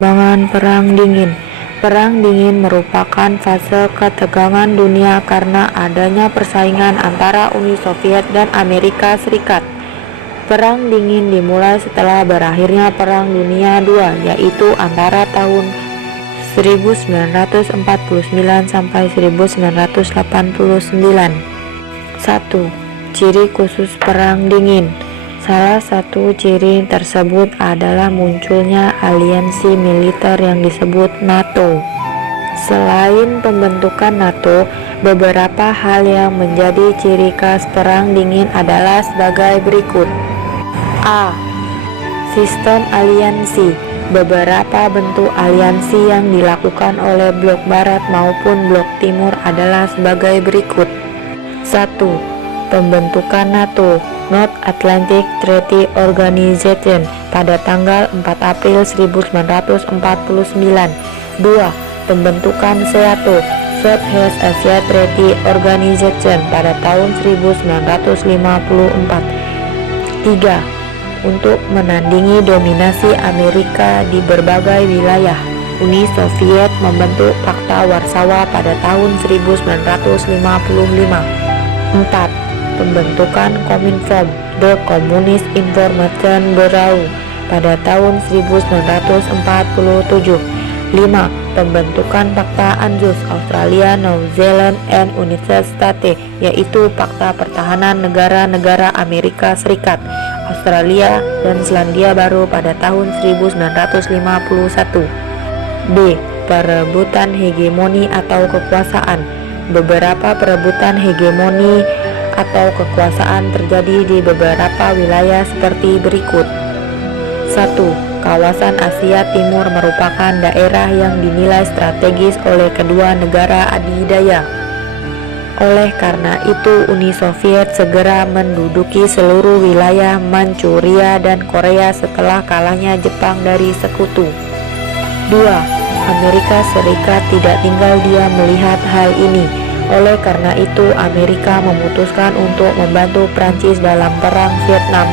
Perkembangan Perang Dingin. Perang Dingin merupakan fase ketegangan dunia karena adanya persaingan antara Uni Soviet dan Amerika Serikat. Perang Dingin dimulai setelah berakhirnya Perang Dunia II, yaitu antara tahun 1949 sampai 1989. 1. Ciri khusus Perang Dingin. Salah satu ciri tersebut adalah munculnya aliansi militer yang disebut NATO. Selain pembentukan NATO, beberapa hal yang menjadi ciri khas Perang Dingin adalah sebagai berikut. A. Sistem aliansi. Beberapa bentuk aliansi yang dilakukan oleh blok barat maupun blok timur adalah sebagai berikut. 1. Pembentukan NATO North Atlantic Treaty Organization pada tanggal 4 April 1949. 2. Pembentukan SEATO Southeast Asia Treaty Organization pada tahun 1954. 3. Untuk menandingi dominasi Amerika di berbagai wilayah, Uni Soviet membentuk Pakta Warsawa pada tahun 1955. 4. Pembentukan Kominfom, The Communist Information Bureau pada tahun 1947. 5. Pembentukan Pakta ANZUS Australia, New Zealand, and United States, yaitu Pakta Pertahanan Negara-negara Amerika Serikat, Australia, dan Selandia Baru pada tahun 1951. B. Perebutan hegemoni atau kekuasaan. Beberapa perebutan hegemoni atau kekuasaan terjadi di beberapa wilayah seperti berikut. 1. Kawasan Asia Timur merupakan daerah yang dinilai strategis oleh kedua negara adidaya. Oleh karena itu, Uni Soviet segera menduduki seluruh wilayah Manchuria dan Korea setelah kalahnya Jepang dari sekutu. 2. Amerika Serikat tidak tinggal diam melihat hal ini. Oleh karena itu, Amerika memutuskan untuk membantu Prancis dalam Perang Vietnam.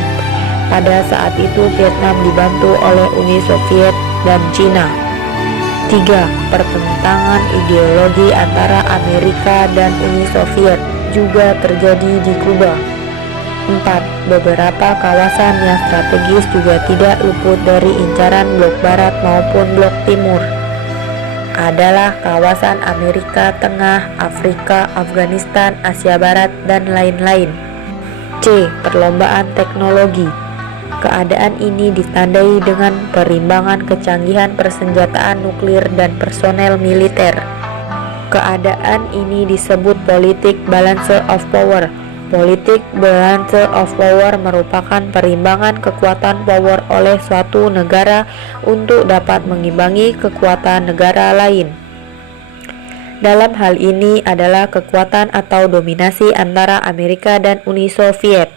Pada saat itu, Vietnam dibantu oleh Uni Soviet dan Cina. 3. Pertentangan ideologi antara Amerika dan Uni Soviet juga terjadi di Kuba. 4. Beberapa kawasan yang strategis juga tidak luput dari incaran blok barat maupun blok timur, adalah kawasan Amerika Tengah, Afrika, Afghanistan, Asia Barat, dan lain-lain. C. Perlombaan teknologi. Keadaan ini ditandai dengan perimbangan kecanggihan persenjataan nuklir dan personel militer. Keadaan ini disebut politik balance of power. Politik balance of power merupakan perimbangan kekuatan power oleh suatu negara untuk dapat mengimbangi kekuatan negara lain. Dalam hal ini adalah kekuatan atau dominasi antara Amerika dan Uni Soviet.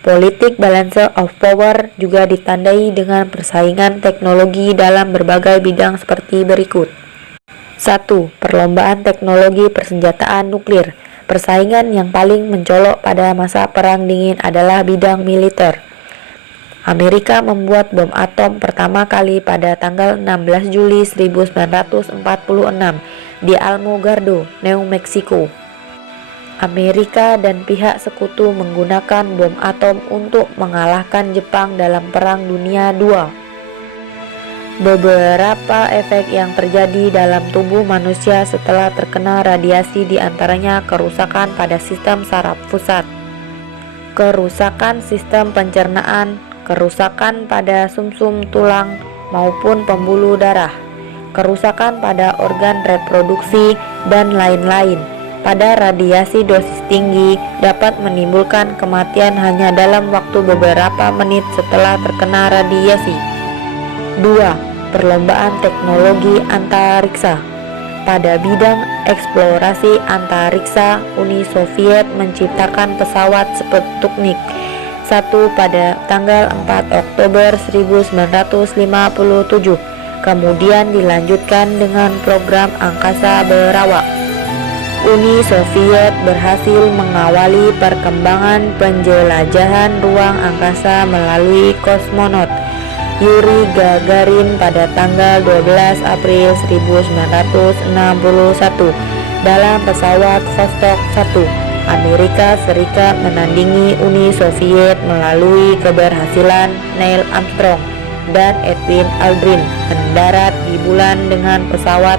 Politik balance of power juga ditandai dengan persaingan teknologi dalam berbagai bidang seperti berikut. 1. Perlombaan teknologi persenjataan nuklir. Persaingan yang paling mencolok pada masa Perang Dingin adalah bidang militer. Amerika membuat bom atom pertama kali pada tanggal 16 Juli 1946 di Alamo Gardo, New Mexico. Amerika dan pihak sekutu menggunakan bom atom untuk mengalahkan Jepang dalam Perang Dunia II. Beberapa efek yang terjadi dalam tubuh manusia setelah terkena radiasi diantaranya kerusakan pada sistem saraf pusat, kerusakan sistem pencernaan, kerusakan pada sumsum tulang maupun pembuluh darah, kerusakan pada organ reproduksi, dan lain-lain. Pada radiasi dosis tinggi dapat menimbulkan kematian hanya dalam waktu beberapa menit setelah terkena radiasi. 2. Perlombaan teknologi antariksa. Pada bidang eksplorasi antariksa, Uni Soviet menciptakan pesawat Sputnik 1 pada tanggal 4 Oktober 1957. Kemudian dilanjutkan dengan program angkasa berawak. Uni Soviet berhasil mengawali perkembangan penjelajahan ruang angkasa melalui kosmonot. Yuri Gagarin pada tanggal 12 April 1961 dalam pesawat Vostok 1. Amerika Serikat menandingi Uni Soviet melalui keberhasilan Neil Armstrong dan Edwin Aldrin mendarat di bulan dengan pesawat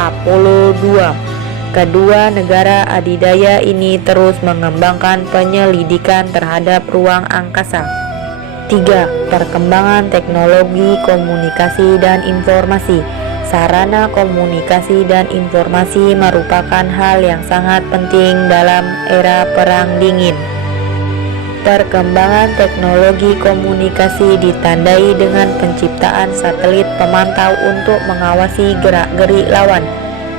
Apollo 2. Kedua negara adidaya ini terus mengembangkan penyelidikan terhadap ruang angkasa. 3. Perkembangan teknologi komunikasi dan informasi. Sarana komunikasi dan informasi merupakan hal yang sangat penting dalam era Perang Dingin. Perkembangan teknologi komunikasi ditandai dengan penciptaan satelit pemantau untuk mengawasi gerak-gerik lawan.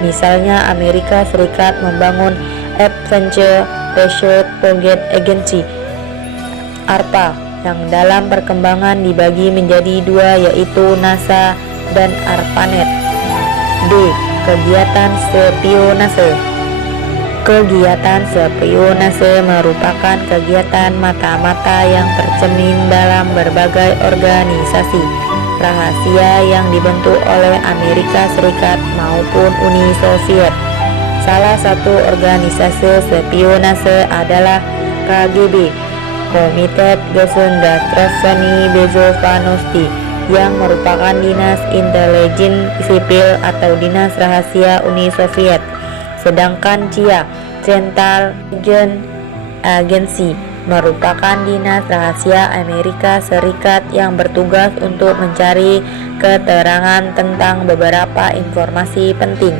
Misalnya Amerika Serikat membangun Advanced Research Projects Agency (ARPA) yang dalam perkembangan dibagi menjadi dua, yaitu NASA dan ARPANET. D. Kegiatan spionase. Kegiatan spionase merupakan kegiatan mata-mata yang tercermin dalam berbagai organisasi rahasia yang dibentuk oleh Amerika Serikat maupun Uni Soviet. Salah satu organisasi spionase adalah KGB, Komitet Государственной Безопасности, yang merupakan dinas intelijen sipil atau dinas rahasia Uni Soviet. Sedangkan CIA, Central Intelligence Agency, merupakan dinas rahasia Amerika Serikat yang bertugas untuk mencari keterangan tentang beberapa informasi penting.